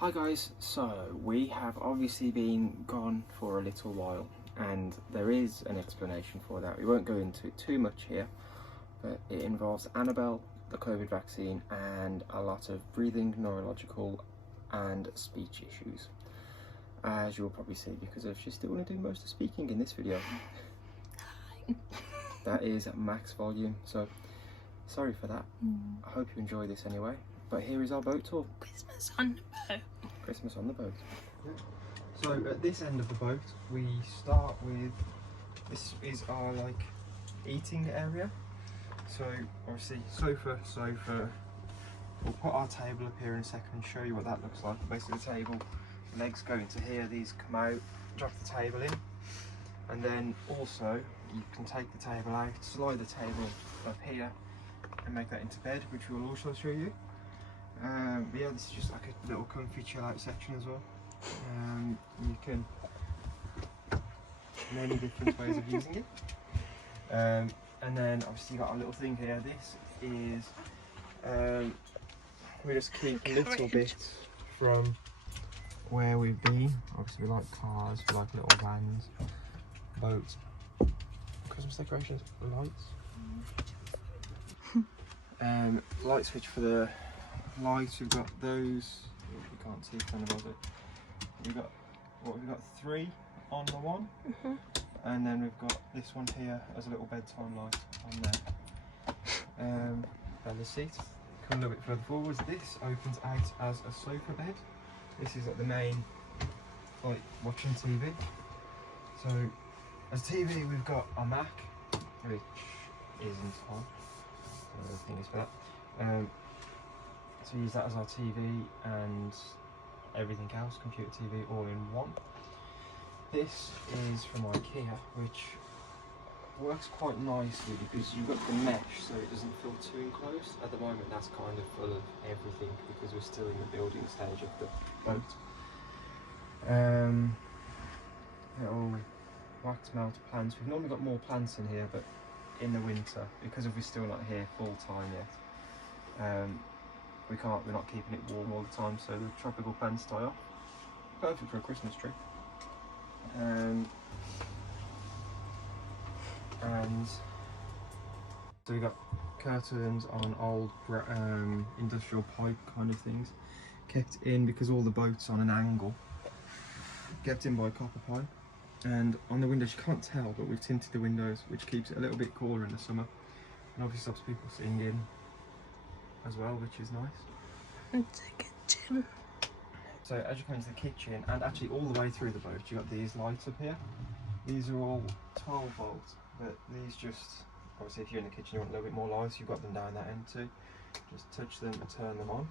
Hi guys, so we have obviously been gone for a little while and there is an explanation for that. We won't go into it too much here, but it involves Annabelle, the COVID vaccine, and a lot of breathing, neurological and speech issues. As you'll probably see, because she's still going to do most of the speaking in this video. That is at max volume, so sorry for that. I hope you enjoy this anyway. But here is our boat tour. Christmas on the boat. Christmas on the boat. So at this end of the boat, we start with, this is our like eating area. So obviously sofa. We'll put our table up here in a second, show you what that looks like. Basically the table, legs go into here, these come out, drop the table in. And then also you can take the table out, slide the table up here and make that into bed, which we'll also show you. But yeah, this is just like a little comfy chill out section as well. You can, many different ways of using it. And then obviously you got our little thing here. This is, we just keep a little bit from where we've been. Obviously we like cars, we like little vans, boats, Christmas decorations, lights. Light switch for the lights. We've got those, you can't see kind of it. We've got, we've got 3 on the one, and then we've got this one here as a little bedtime light on there. And the seat, come a little bit further forwards, this opens out as a sofa bed. This is like the main, like watching TV. So as TV we've got a Mac, which isn't on. The thing is for that. So we use that as our TV and everything else, computer TV, all in one. This is from IKEA, which works quite nicely because you've got the mesh so it doesn't feel too enclosed. At the moment that's kind of full of everything because we're still in the building stage of the boat. Little wax melt plants. We've normally got more plants in here, but in the winter, because we're still not here full time yet, we're not keeping it warm all the time, so the tropical plants die off. Perfect for a Christmas tree. And so we got curtains on old industrial pipe kind of things, kept in because all the boats on an angle, kept in by copper pipe. And on the windows, you can't tell, but we've tinted the windows, which keeps it a little bit cooler in the summer, and obviously stops people sitting in as well, which is nice. It's a kitchen. So as you come into the kitchen, and actually all the way through the boat, you got these lights up here. These are all 12 volts, but these just, obviously if you're in the kitchen you want a little bit more light, so you've got them down that end too. Just touch them and turn them on.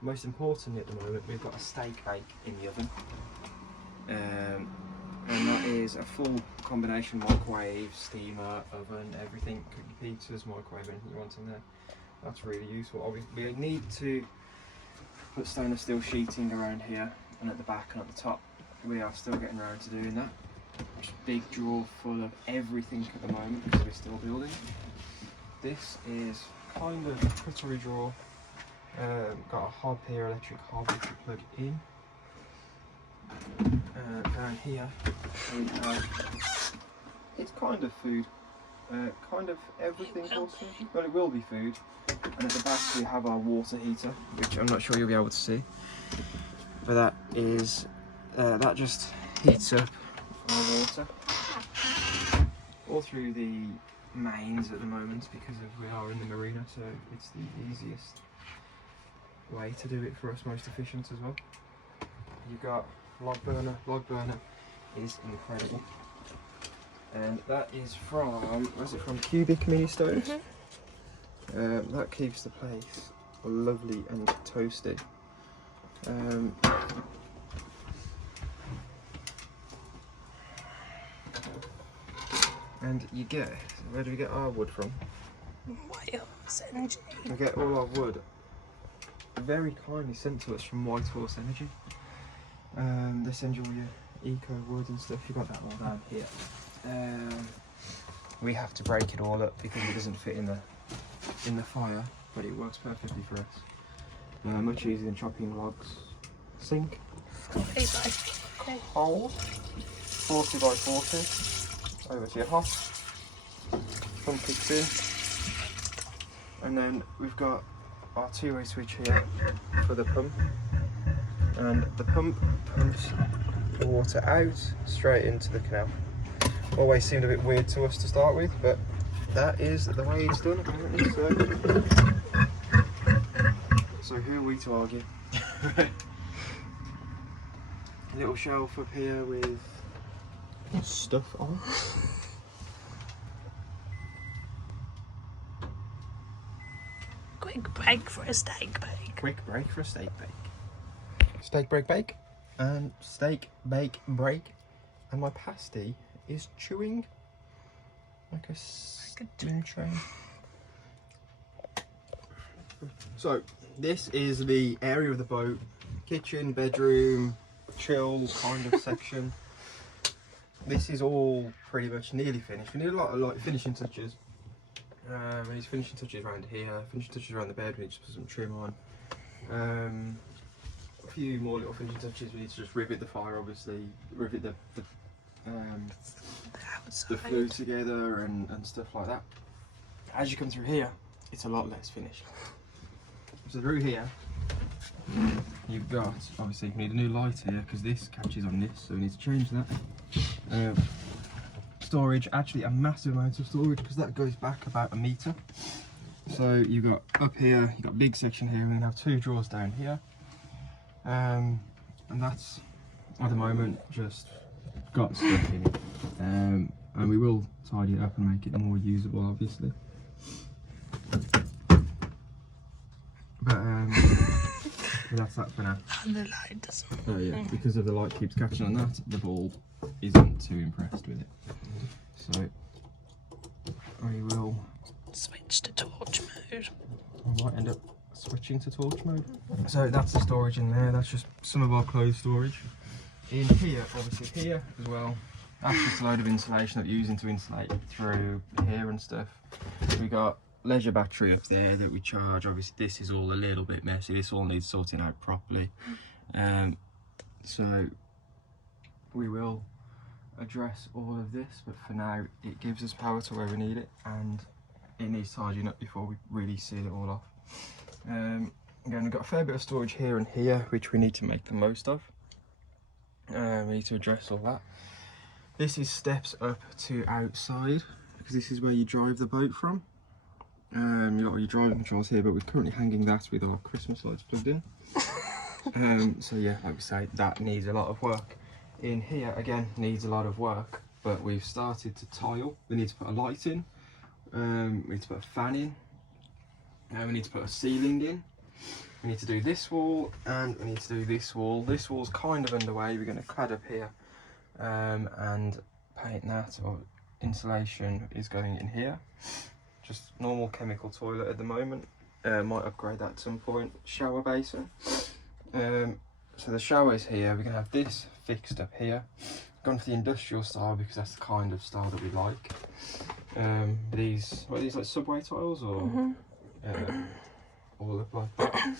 Most importantly at the moment, we've got a steak bake in the oven. And that is a full combination microwave, steamer, oven, everything. Cook your pizzas, microwave, anything you want in there. That's really useful. We need to put stainless steel sheeting around here and at the back and at the top. We are still getting around to doing that. Just a big drawer full of everything at the moment because we're still building. This is kind of a cutlery drawer. Got a hob here, electric hob to plug in. Down here we have, it's kind of food, kind of everything also, but it will be food. And at the back we have our water heater, which I'm not sure you'll be able to see, but that is, that just heats up our water all through the mains at the moment because we are in the marina, so it's the easiest way to do it for us, most efficient as well. You've got log burner is incredible, and that is from, where's it from, Cubic mini stoves. That keeps the place lovely and toasty. And you get, where do we get our wood from? Wales Energy. We get all our wood very kindly sent to us from White Horse Energy. They send you all your eco wood and stuff. You've got that all down here. We have to break it all up because it doesn't fit in the fire, but it works perfectly for us. Much easier than chopping logs sink. 40 by 40. Hole, 40 by 40, over to your hop, pump kicks in, and then we've got our two-way switch here for the pump, and the pump pumps the water out straight into the canal. Always seemed a bit weird to us to start with, but that is the way it's done apparently, so who are we to argue? Little shelf up here with stuff on. Quick break for a steak bake. Quick break for a steak bake. Steak break bake and steak bake break, and my pasty is chewing like a steam train. So this is the area of the boat, kitchen, bedroom, chill kind of section. This is all pretty much nearly finished. We need a lot of like finishing touches. We need finishing touches around here, finishing touches around the bed. We need to put some trim on. A few more little finishing touches. We need to just rivet the fire, obviously, rivet the flue together and stuff like that. As you come through here, it's a lot less finished. So through here, you've got, obviously we need a new light here because this catches on this, so we need to change that. Storage, actually a massive amount of storage because that goes back about 1 metre. So you've got up here, you've got a big section here, and then have 2 drawers down here. And that's at the moment just got stuff in it. And we will tidy it up and make it more usable, obviously. But that's that for now. And the light doesn't. Oh yeah, because of the light keeps catching on that, the ball isn't too impressed with it. So we will Switch to torch mode. I might end up switching to torch mode. So that's the storage in there. That's just some of our clothes storage. In here, obviously here as well, that's just a load of insulation that we're using to insulate through here and stuff. We got leisure battery up there that we charge. Obviously this is all a little bit messy. This all needs sorting out properly. So we will address all of this, but for now it gives us power to where we need it, and it needs tidying up before we really seal it all off. Again, we've got a fair bit of storage here and here which we need to make the most of. We need to address all that. This is steps up to outside because this is where you drive the boat from. You've got all your driving controls here, but we're currently hanging that with our Christmas lights plugged in. So yeah, like we say, that needs a lot of work. In here, again, needs a lot of work, but we've started to tile. We need to put a light in, we need to put a fan in, and we need to put a ceiling in. We need to do this wall, and we need to do this wall. This wall's kind of underway. We're going to clad up here and paint that, or insulation is going in here. Just normal chemical toilet at the moment. Might upgrade that at some point. Shower basin. So the shower's here. We're going to have this fixed up here. Gone for the industrial style because that's the kind of style that we like. These, what are these, like subway tiles, or all look like that.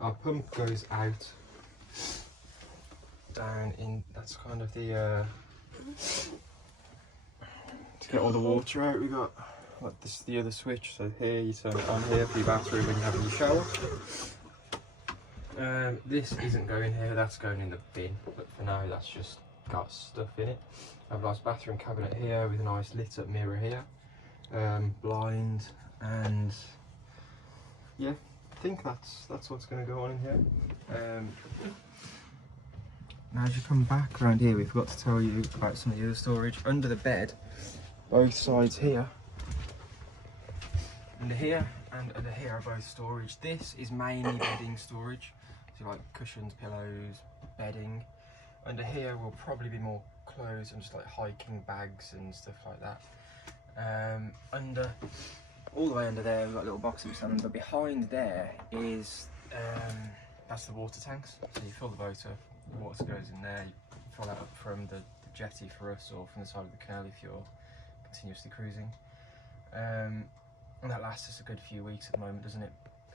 Our pump goes out down in, that's kind of the to get all the water out. We got like this, the other switch, so here you turn it on here for your bathroom when you're having your shower. This isn't going here, that's going in the bin, but for now that's just got stuff in it. I have a nice bathroom cabinet here with a nice lit up mirror here, blind, and yeah, I think that's what's going to go on in here. Now as you come back around here, we forgot to tell you about some of the other storage. Under the bed, both sides here, under here and under here are both storage. This is mainly bedding storage, so like cushions, pillows, bedding. Under here will probably be more clothes and just like hiking bags and stuff like that. Under, all the way under there, we've got a little box that we stand on, but behind there is, that's the water tanks. So you fill the boat up, the water goes in there, you fill that up from the jetty for us, or from the side of the canal if you're continuously cruising. And that lasts us a good few weeks at the moment, doesn't it?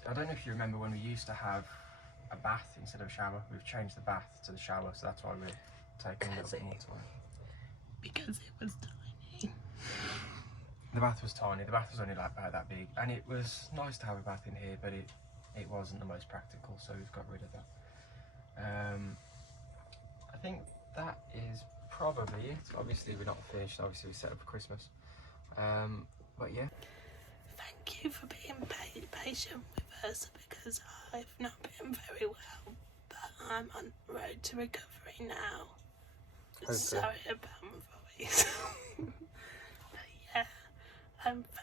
I don't know if you remember when we used to have a bath instead of a shower. We've changed the bath to the shower, so that's why we're taking a little bit more time. Because it was tiny. The bath was tiny. The bath was only like about that big, and it was nice to have a bath in here, but it wasn't the most practical, so we've got rid of that. I think that is probably it. Obviously we're not finished. Obviously we set up for Christmas. But yeah. Thank you for being patient with us because I've not been very well, but I'm on the road to recovery now. Hopefully. Sorry about my voice. But yeah,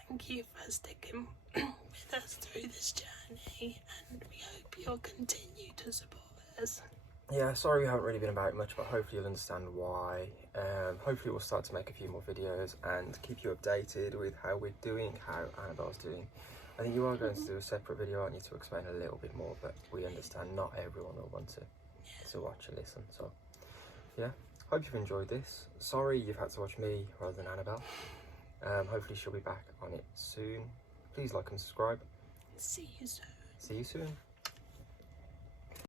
thank you for sticking with us through this journey, and we hope you'll continue to support us. Yeah, sorry we haven't really been about much, but hopefully you'll understand why. Hopefully we'll start to make a few more videos and keep you updated with how we're doing, how Annabelle's doing. I think you are going to do a separate video, aren't you, to explain a little bit more, but we understand not everyone will want to watch and listen. So yeah, hope you've enjoyed this. Sorry you've had to watch me rather than Annabelle. Hopefully she'll be back on it soon. Please like and subscribe. See you soon. See you soon.